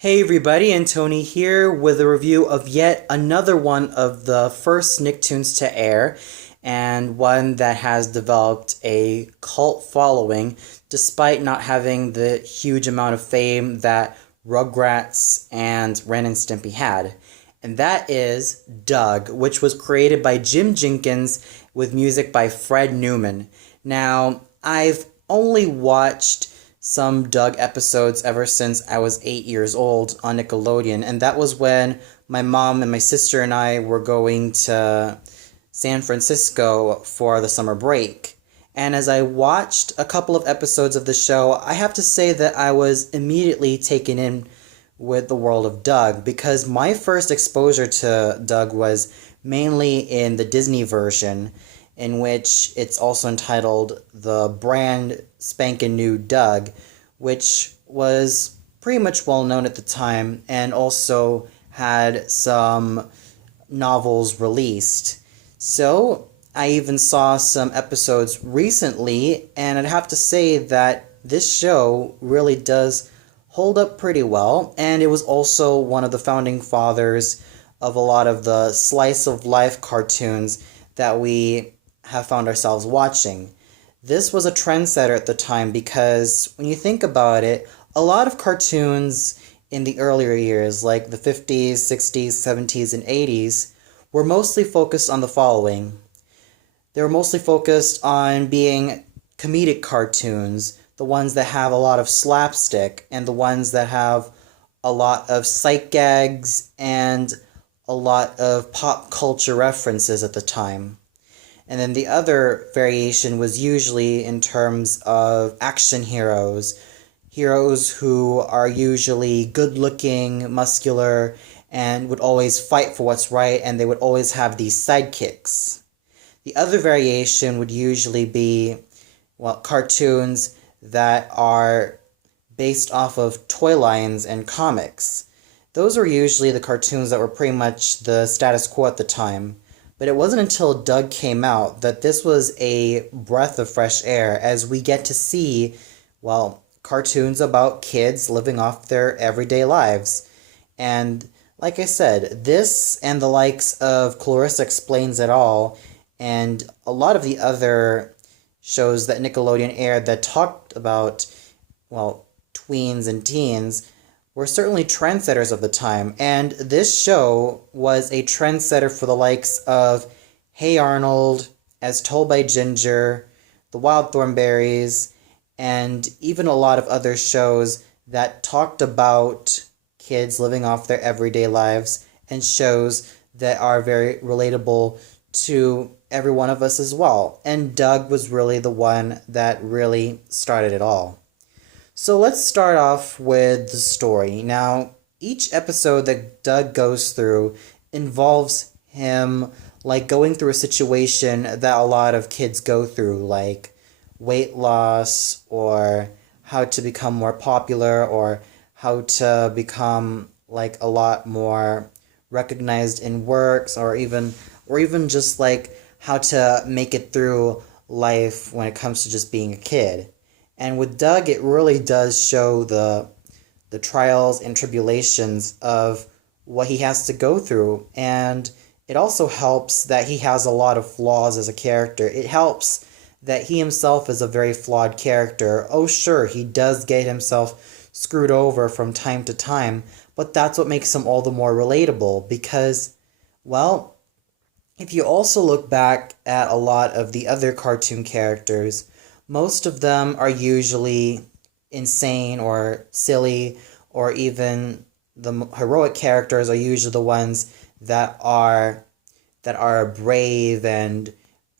Hey everybody, and Tony here with a review of yet another one of the first Nicktoons to air, and one that has developed a cult following despite not having the huge amount of fame that Rugrats and Ren and Stimpy had. And that is Doug, which was created by Jim Jenkins with music by Fred Newman. Now, I've only watched some Doug episodes ever since I was 8 years old on Nickelodeon, and that was when my mom and my sister and I were going to San Francisco for the summer break. And as I watched a couple of episodes of the show, I have to say that I was immediately taken in with the world of Doug, because my first exposure to Doug was mainly in the Disney version, in which it's also entitled The Brand Spankin' New Doug, which was pretty much well known at the time and also had some novels released. So I even saw some episodes recently, and I'd have to say that this show really does hold up pretty well, and it was also one of the founding fathers of a lot of the slice of life cartoons that we have found ourselves watching. This was a trendsetter at the time because when you think about it, a lot of cartoons in the earlier years, like the 50s, 60s, 70s, and 80s, were mostly focused on the following. They were mostly focused on being comedic cartoons, the ones that have a lot of slapstick, and the ones that have a lot of sight gags and a lot of pop culture references at the time. And then the other variation was usually in terms of action heroes. Heroes who are usually good-looking, muscular, and would always fight for what's right, and they would always have these sidekicks. The other variation would usually be, cartoons that are based off of toy lines and comics. Those were usually the cartoons that were pretty much the status quo at the time. But it wasn't until Doug came out that this was a breath of fresh air, as we get to see, cartoons about kids living off their everyday lives. And like I said, this and the likes of Clarissa Explains It All and a lot of the other shows that Nickelodeon aired that talked about, tweens and teens, were certainly trendsetters of the time, and this show was a trendsetter for the likes of Hey Arnold, As Told by Ginger, The Wild Thornberrys, and even a lot of other shows that talked about kids living off their everyday lives, and shows that are very relatable to every one of us as well. And Doug was really the one that really started it all. So let's start off with the story. Now, each episode that Doug goes through involves him going through a situation that a lot of kids go through, like weight loss, or how to become more popular, or how to become a lot more recognized in works, or even just how to make it through life when it comes to just being a kid. And with Doug, it really does show the trials and tribulations of what he has to go through. And it also helps that he has a lot of flaws as a character. It helps that he himself is a very flawed character. Oh, sure, he does get himself screwed over from time to time, but that's what makes him all the more relatable because, if you also look back at a lot of the other cartoon characters, most of them are usually insane or silly, or even the heroic characters are usually the ones that are brave and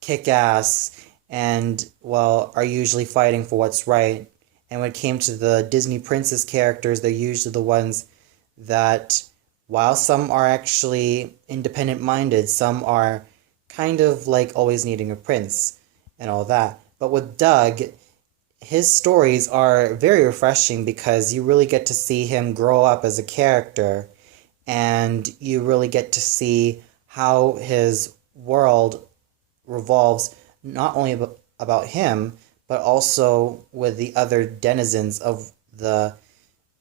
kick-ass and, are usually fighting for what's right. And when it came to the Disney princess characters, they're usually the ones that, while some are actually independent-minded, some are kind of always needing a prince and all that. But with Doug, his stories are very refreshing because you really get to see him grow up as a character, and you really get to see how his world revolves not only about him, but also with the other denizens of the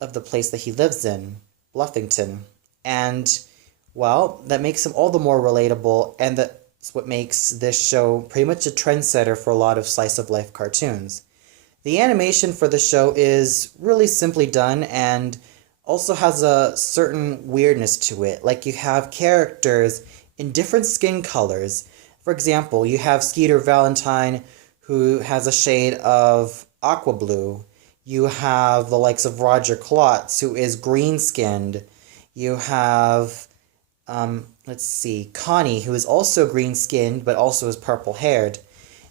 of the place that he lives in, Bluffington. And, well, that makes him all the more relatable, and that's what makes this show pretty much a trendsetter for a lot of slice-of-life cartoons. The animation for the show is really simply done and also has a certain weirdness to it. Like, you have characters in different skin colors. For example, you have Skeeter Valentine, who has a shade of aqua blue. You have the likes of Roger Klotz, who is green-skinned. You have, Connie, who is also green-skinned, but also is purple-haired.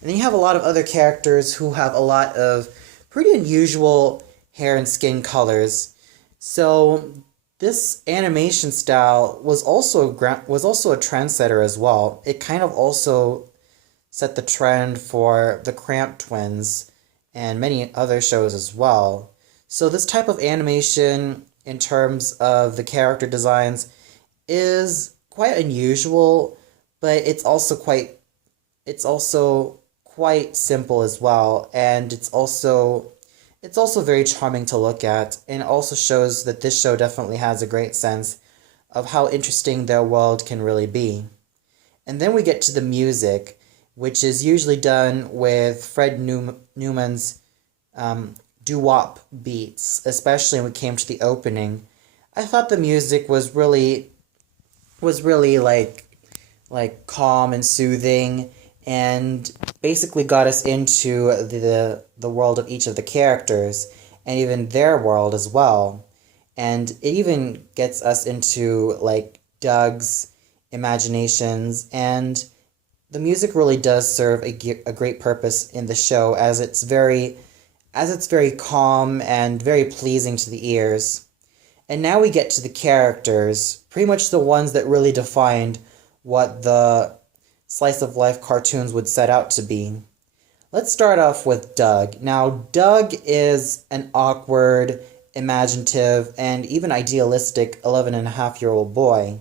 And then you have a lot of other characters who have a lot of pretty unusual hair and skin colors. So this animation style was also a trendsetter as well. It kind of also set the trend for the Cramp Twins and many other shows as well. So this type of animation, in terms of the character designs, is quite unusual, but it's also quite simple as well, and it's also very charming to look at, and it also shows that this show definitely has a great sense of how interesting their world can really be. And then we get to the music, which is usually done with Fred Newman's doo-wop beats, especially when it came to the opening. I thought the music was really like calm and soothing, and basically got us into the world of each of the characters, and even their world as well. And it even gets us into, like, Doug's imaginations, and the music really does serve a great purpose in the show, as it's very calm and very pleasing to the ears. And now we get to the characters, pretty much the ones that really defined what the slice-of-life cartoons would set out to be. Let's start off with Doug. Now, Doug is an awkward, imaginative, and even idealistic 11-and-a-half-year-old boy.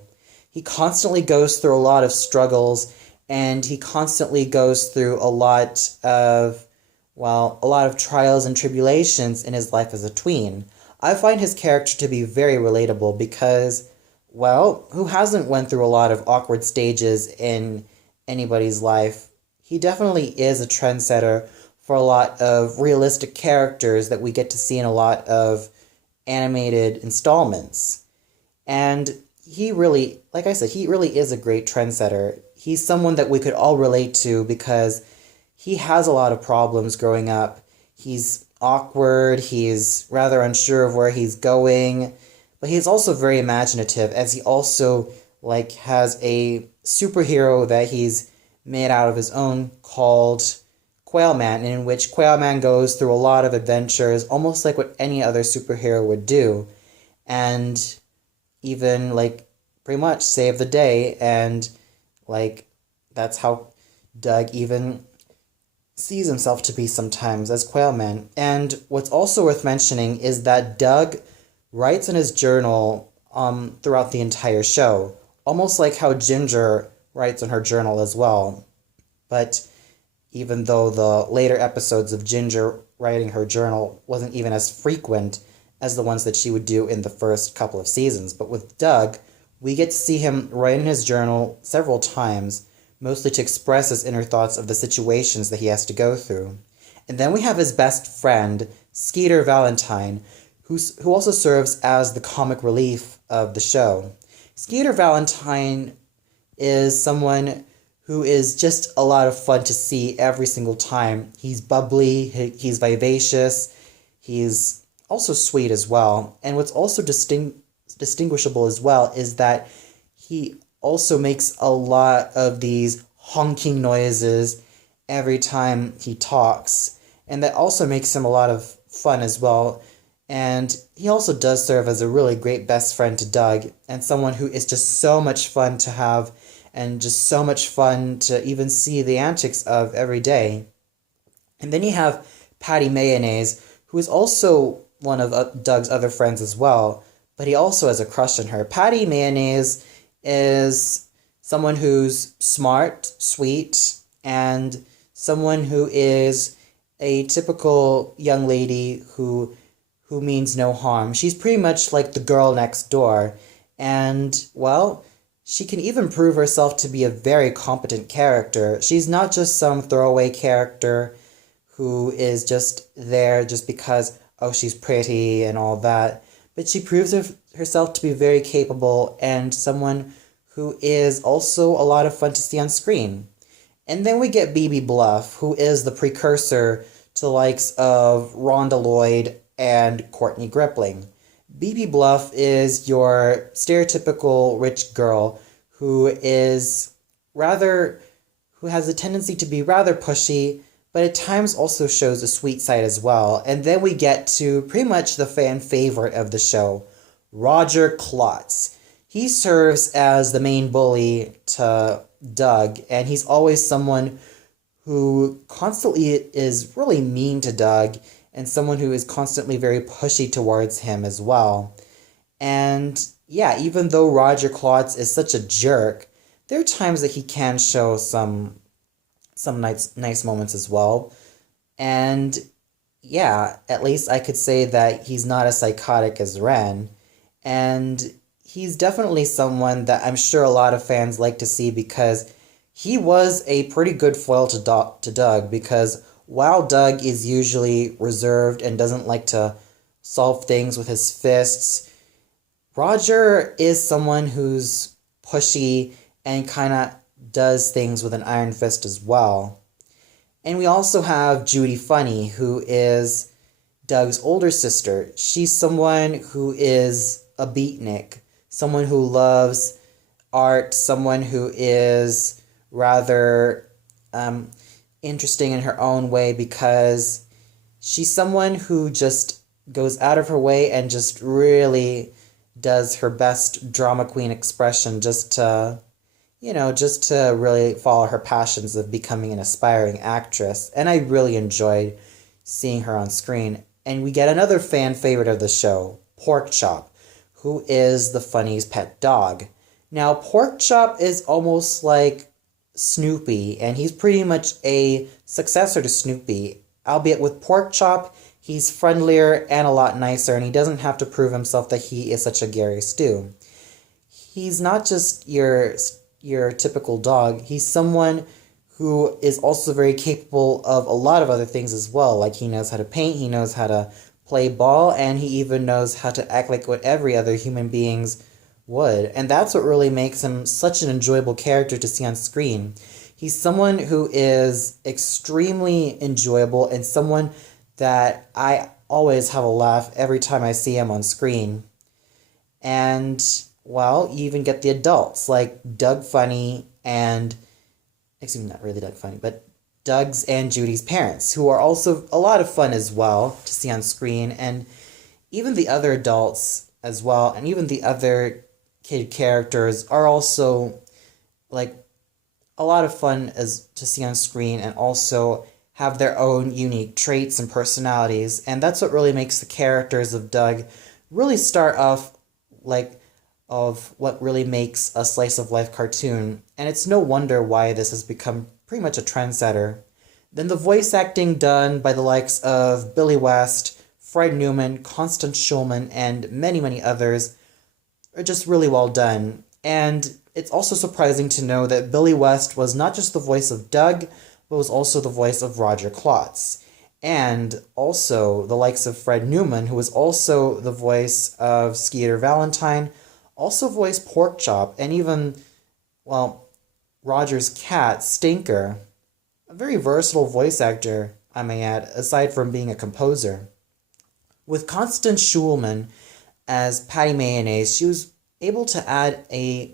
He constantly goes through a lot of struggles, and he constantly goes through a lot of trials and tribulations in his life as a tween. I find his character to be very relatable because, well, who hasn't went through a lot of awkward stages in anybody's life? He definitely is a trendsetter for a lot of realistic characters that we get to see in a lot of animated installments. And he really, like I said, he really is a great trendsetter. He's someone that we could all relate to because he has a lot of problems growing up. He's awkward, he's rather unsure of where he's going, but he's also very imaginative, as he also, like, has a superhero that he's made out of his own called Quailman, in which Quailman goes through a lot of adventures, almost like what any other superhero would do, and even, like, pretty much save the day, and, like, that's how Doug even sees himself to be sometimes, as Quailman. And what's also worth mentioning is that Doug writes in his journal throughout the entire show, almost like how Ginger writes in her journal as well. But even though the later episodes of Ginger writing her journal wasn't even as frequent as the ones that she would do in the first couple of seasons, but with Doug, we get to see him write in his journal several times, mostly to express his inner thoughts of the situations that he has to go through. And then we have his best friend, Skeeter Valentine, who also serves as the comic relief of the show. Skeeter Valentine is someone who is just a lot of fun to see every single time. He's bubbly, he's vivacious, he's also sweet as well. And what's also distinguishable as well is that he also makes a lot of these honking noises every time he talks, and that also makes him a lot of fun as well. And he also does serve as a really great best friend to Doug, and someone who is just so much fun to have, and just so much fun to even see the antics of every day. And then you have Patty Mayonnaise, who is also one of Doug's other friends as well, but he also has a crush on her. Patty Mayonnaise is someone who's smart, sweet, and someone who is a typical young lady who who means no harm. She's pretty much like the girl next door. And, well, she can even prove herself to be a very competent character. She's not just some throwaway character who is just there just because, oh, she's pretty and all that. But she proves herself to be very capable and someone who is also a lot of fun to see on screen. And then we get BB Bluff, who is the precursor to the likes of Rhonda Lloyd and Courtney Grippling. BB Bluff is your stereotypical rich girl who has a tendency to be rather pushy, but at times also shows a sweet side as well. And then we get to pretty much the fan favorite of the show, Roger Klotz. He serves as the main bully to Doug, and he's always someone who constantly is really mean to Doug, and someone who is constantly very pushy towards him as well. And yeah, even though Roger Klotz is such a jerk, there are times that he can show some nice moments as well. And yeah, at least I could say that he's not as psychotic as Ren. And he's definitely someone that I'm sure a lot of fans like to see because he was a pretty good foil to Doug, because while Doug is usually reserved and doesn't like to solve things with his fists, Roger is someone who's pushy and kind of does things with an iron fist as well. And we also have Judy Funny, who is Doug's older sister. She's someone who is a beatnik, someone who loves art, someone who is rather interesting in her own way, because she's someone who just goes out of her way and just really does her best drama queen expression just to really follow her passions of becoming an aspiring actress. And I really enjoyed seeing her on screen. And we get another fan favorite of the show, Porkchop, who is the Funny's pet dog. Now, Porkchop is almost like Snoopy, and he's pretty much a successor to Snoopy. Albeit with Porkchop, he's friendlier and a lot nicer, and he doesn't have to prove himself that he is such a Gary Stu. He's not just your typical dog. He's someone who is also very capable of a lot of other things as well. Like, he knows how to paint, he knows how to play ball, and he even knows how to act like what every other human beings would. And that's what really makes him such an enjoyable character to see on screen. He's someone who is extremely enjoyable and someone that I always have a laugh every time I see him on screen. And, well, you even get the adults like Doug Funny and, excuse me, not really Doug Funny, but Doug's and Judy's parents, who are also a lot of fun as well to see on screen, and even the other adults as well, and even the other kid characters are also like a lot of fun as to see on screen, and also have their own unique traits and personalities. And that's what really makes the characters of Doug really start off of what really makes a slice of life cartoon. And it's no wonder why this has become pretty much a trendsetter. Then the voice acting done by the likes of Billy West, Fred Newman, Constance Schulman, and many, many others are just really well done. And it's also surprising to know that Billy West was not just the voice of Doug, but was also the voice of Roger Klotz. And also the likes of Fred Newman, who was also the voice of Skeeter Valentine, also voiced Porkchop, and even, well, Roger's cat, Stinker. A very versatile voice actor, I may add, aside from being a composer. With Constance Schulman as Patty Mayonnaise, she was able to add a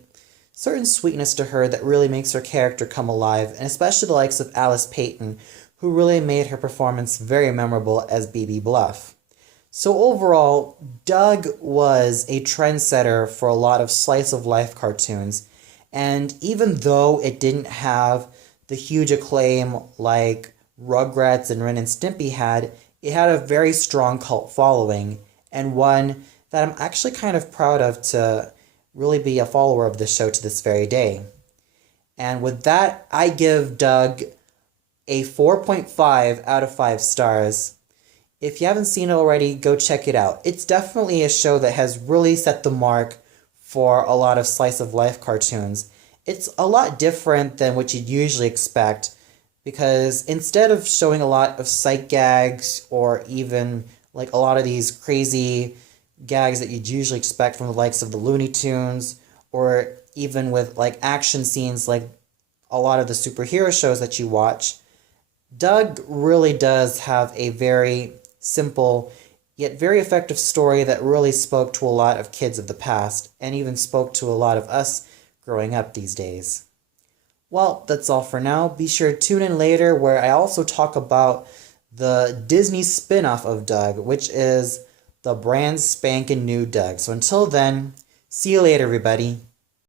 certain sweetness to her that really makes her character come alive, and especially the likes of Alice Payton, who really made her performance very memorable as BB Bluff. So overall, Doug was a trendsetter for a lot of slice-of-life cartoons, and even though it didn't have the huge acclaim like Rugrats and Ren and Stimpy had, it had a very strong cult following, and one that I'm actually kind of proud of to really be a follower of the show to this very day. And with that, I give Doug a 4.5 out of 5 stars. If you haven't seen it already, go check it out. It's definitely a show that has really set the mark for a lot of slice of life cartoons. It's a lot different than what you'd usually expect because instead of showing a lot of sight gags or even like a lot of these crazy gags that you'd usually expect from the likes of the Looney Tunes or even with like action scenes like a lot of the superhero shows that you watch, Doug really does have a very simple yet very effective story that really spoke to a lot of kids of the past and even spoke to a lot of us growing up these days. Well, that's all for now. Be sure to tune in later where I also talk about the Disney spin-off of Doug, which is the brand spanking new Doug. So until then, see you later, everybody.